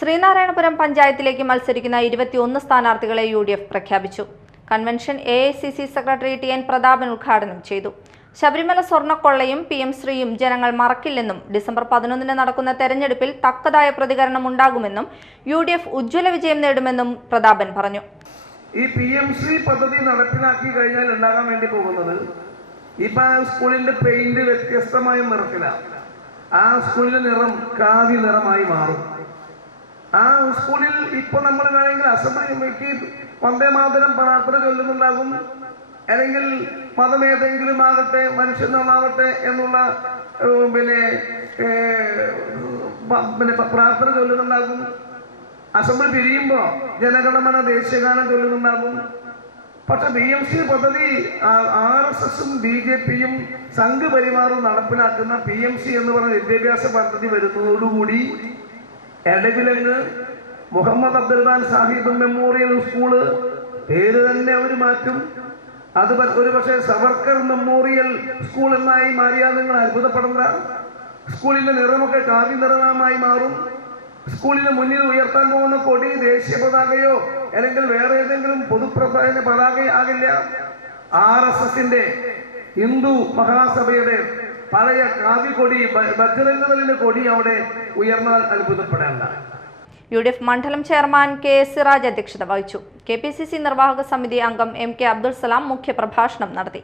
ശ്രീനാരായണപുരം പഞ്ചായത്തിലേക്ക് മത്സരിക്കുന്ന 21 സ്ഥാനാർത്ഥികളെ UDF പ്രഖ്യാപിച്ചു. Convention AICC secretary TN Prathapan ഉദ്ഘാടനം ചെയ്തു. ശബരിമല സ്വർണ്ണക്കൊള്ളയും PM ശ്രീയും ജനങ്ങൾ മറക്കില്ലെന്നും ഡിസംബർ 11-ന് നടക്കുന്ന തെരഞ്ഞെടുപ്പിൽ തക്കതായ പ്രതികരണം ഉണ്ടാകുമെന്നും UDF ഉജ്ജ്വല വിജയം നേടുമെന്നും പ്രതാപൻ പറഞ്ഞു. ഈ PM ശ്രീ പദ്ധതി നടപ്പിലാക്കി കഴിഞ്ഞാൽ ഉണ്ടാകാൻ വേണ്ടി പോകുന്നത് ഇപ്പൊ സ്കൂളിന്റെ പെയിന്റ് വ്യത്യസ്തമായ നിറത്തിലാണ്. ആ സ്കൂളിന്റെ നിറം കാവി നിറമായി മാറും. ആ സ്കൂളിൽ ഇപ്പൊ നമ്മൾ വേണമെങ്കിൽ അസംബ്ലിക്ക് വന്ദേ മാതരം പ്രാർത്ഥന ചൊല്ലുന്നുണ്ടാകും, അല്ലെങ്കിൽ മതം ഏതെങ്കിലും ആകട്ടെ, മനുഷ്യൻ നന്നാവട്ടെ എന്നുള്ള പ്രാർത്ഥന ചൊല്ലുന്നുണ്ടാകും. അസംബ്ലി പിരിയുമ്പോൾ ജനഗണമന ദേശീയഗാനം ചൊല്ലുന്നുണ്ടാകും. പക്ഷെ BMC പദ്ധതി RSSും BJPയും സംഘപരിവാറും നടപ്പിലാക്കുന്ന PMC എന്ന് പറയുന്ന വിദ്യാഭ്യാസ പദ്ധതി വരുന്നതോടുകൂടി എടവിലങ്ങ് മുഹമ്മദ് അബ്ദുൽ ഖാൻ സാഹിബ് മെമ്മോറിയൽ സ്കൂള് പേര് തന്നെ അവർ മാറ്റും. അത് ഒരുപക്ഷെ സവർക്കർ മെമ്മോറിയൽ സ്കൂൾ എന്നായി മാറിയാൽ നിങ്ങൾ അത്ഭുതപ്പെടേണ്ട. സ്കൂളിന്റെ നിറമൊക്കെ കാവി നിറമായി മാറും. സ്കൂളിന് മുന്നിൽ ഉയർത്താൻ പോകുന്ന കൊടി ദേശീയ പതാകയോ അല്ലെങ്കിൽ വേറെ ഏതെങ്കിലും പതാകയോ ആകില്ല. RSSന്റെ ഹിന്ദു മഹാസഭയുടെ പഴയ കാവി കൊടി, ബജ്രംഗദളിന്റെ കൊടി അവിടെ ഉയർന്നാൽ അത്ഭുതപ്പെടേണ്ട. UDF മണ്ഡലം ചെയർമാൻ K. സിറാജ് അധ്യക്ഷത വഹിച്ചു. KPCC നിർവാഹക സമിതി അംഗം MK അബ്ദുൾ സലാം മുഖ്യപ്രഭാഷണം നടത്തി.